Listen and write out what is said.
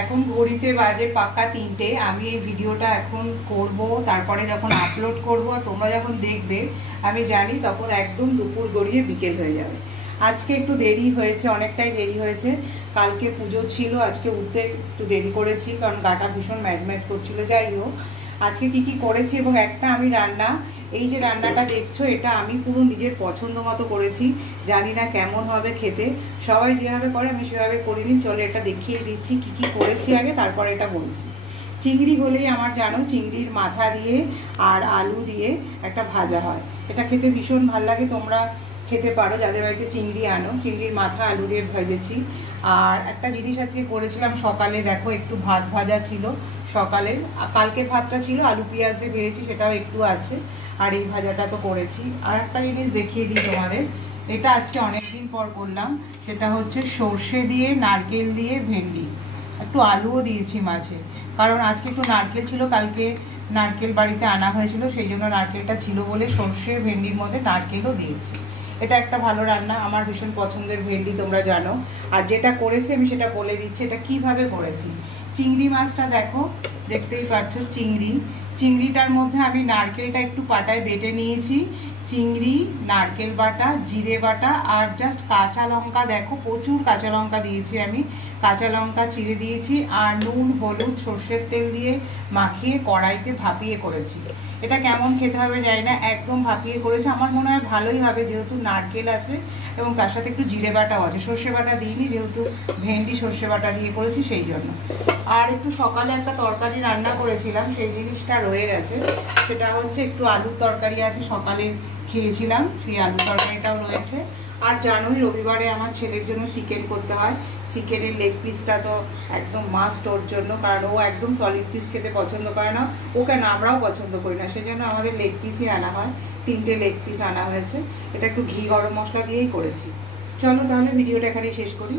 এখন ঘড়িতে বাজে পাক্কা 3টে। আমি এই ভিডিওটা এখন করব, তারপরে যখন আপলোড করব আর তোমরা যখন দেখবে আমি জানি তখন একদম দুপুর গড়িয়ে বিকেল হয়ে যাবে। আজকে একটু দেরি হয়েছে, অনেকটাই দেরি হয়েছে। কালকে পুজো ছিল, আজকে উঠতে একটু দেরি করেছি কারণ গাটা ভীষণ ম্যাজ করছিল। যাই হোক, আজকে কি করেছি এবং একটা আমি রান্না, এই যে রান্নাটা দেখছো এটা আমি পুরো নিজের পছন্দ মতো করেছি। জানি না কেমন হবে খেতে, সবাই যেভাবে করে আমি সেভাবে করিনি। চলো এটা দেখিয়ে দিচ্ছি কি করেছি আগে, তারপরে এটা বলছি। চিংড়ি হলেই আমার জানো, চিংড়ির মাথা দিয়ে আর আলু দিয়ে একটা ভাজা হয়, এটা খেতে ভীষণ ভালো লাগে। তোমরা খেতে পারো যাদের বাড়িতে চিংড়ি আনো। চিংড়ির মাথা আলু দিয়ে ভেজেছি। আর একটা জিনিস আজকে করেছিলাম সকালে, দেখো একটু ভাত ভাজা ছিল সকালের, কালকের ভাতটা ছিল আলু পেঁয়াজ দিয়ে ভেজেছি, সেটাও একটু আছে। আর এই ভাজাটা তো করেছি। আর একটা জিনিস দেখিয়ে দিই তোমাদের, এটা আজকে অনেক দিন পর করলাম, সেটা হচ্ছে সর্ষে দিয়ে নারকেল দিয়ে ভেন্ডি, একটু আলুও দিয়েছি মাঝে, কারণ আজকে একটু নারকেল ছিল, কালকে নারকেল বাড়িতে আনা হয়েছিল, সেই জন্য নারকেলটা ছিল বলে সর্ষে ভেন্ডির মধ্যে নারকেলও দিয়েছি। এটা একটা ভালো রান্না, আমার ভীষণ পছন্দের ভেন্ডি, তোমরা জানো। আর যেটা করেছি আমি সেটা বলে দিচ্ছি এটা কিভাবে করেছি। চিংড়ি মাছটা দেখো, দেখতেই পাচ্ছ চিংড়িটার মধ্যে আমি নারকেলটা একটু পাটায় বেটে নিয়েছি। চিংড়ি, নারকেল বাটা, জিরে বাটা আর জাস্ট কাঁচা লঙ্কা, দেখো প্রচুর কাঁচা লঙ্কা দিয়েছি আমি, কাঁচা লঙ্কা চিড়ে দিয়েছি। আর নুন, হলুদ, সর্ষের তেল দিয়ে মাখিয়ে কড়াইতে ভাপিয়ে করেছি। এটা কেমন খেতে হবে জানি না, একদম ভাপিয়ে করেছি। আমার মনে হয় ভালোই হবে, যেহেতু নারকেল আছে এবং তার সাথে একটু জিরে বাটাও আছে। সর্ষে বাটা দিইনি, যেহেতু ভেন্ডি সর্ষে বাটা দিয়ে করেছি সেই জন্য। আর একটু সকালে একটা তরকারি রান্না করেছিলাম, সেই জিনিসটা রয়ে গেছে। সেটা হচ্ছে একটু আলুর তরকারি আছে, সকালে খেয়েছিলাম, সেই আলুর তরকারিটাও রয়েছে। আর জানোই রবিবারে আমার ছেলের জন্য চিকেন করতে হয়। চিকেনের লেগ পিসটা তো একদম মাস্ট ওর জন্য, কারণ ও একদম সলিড পিস খেতে পছন্দ করে না। ও কেন, আমরাও পছন্দ করি না, সেই জন্য আমাদের লেগ পিসই আনা হয়। 3টে লেগ পিস আনা হয়েছে। এটা একটু ঘি গরম মশলা দিয়েই করেছি। চলো তাহলে ভিডিওটা এখানেই শেষ করি।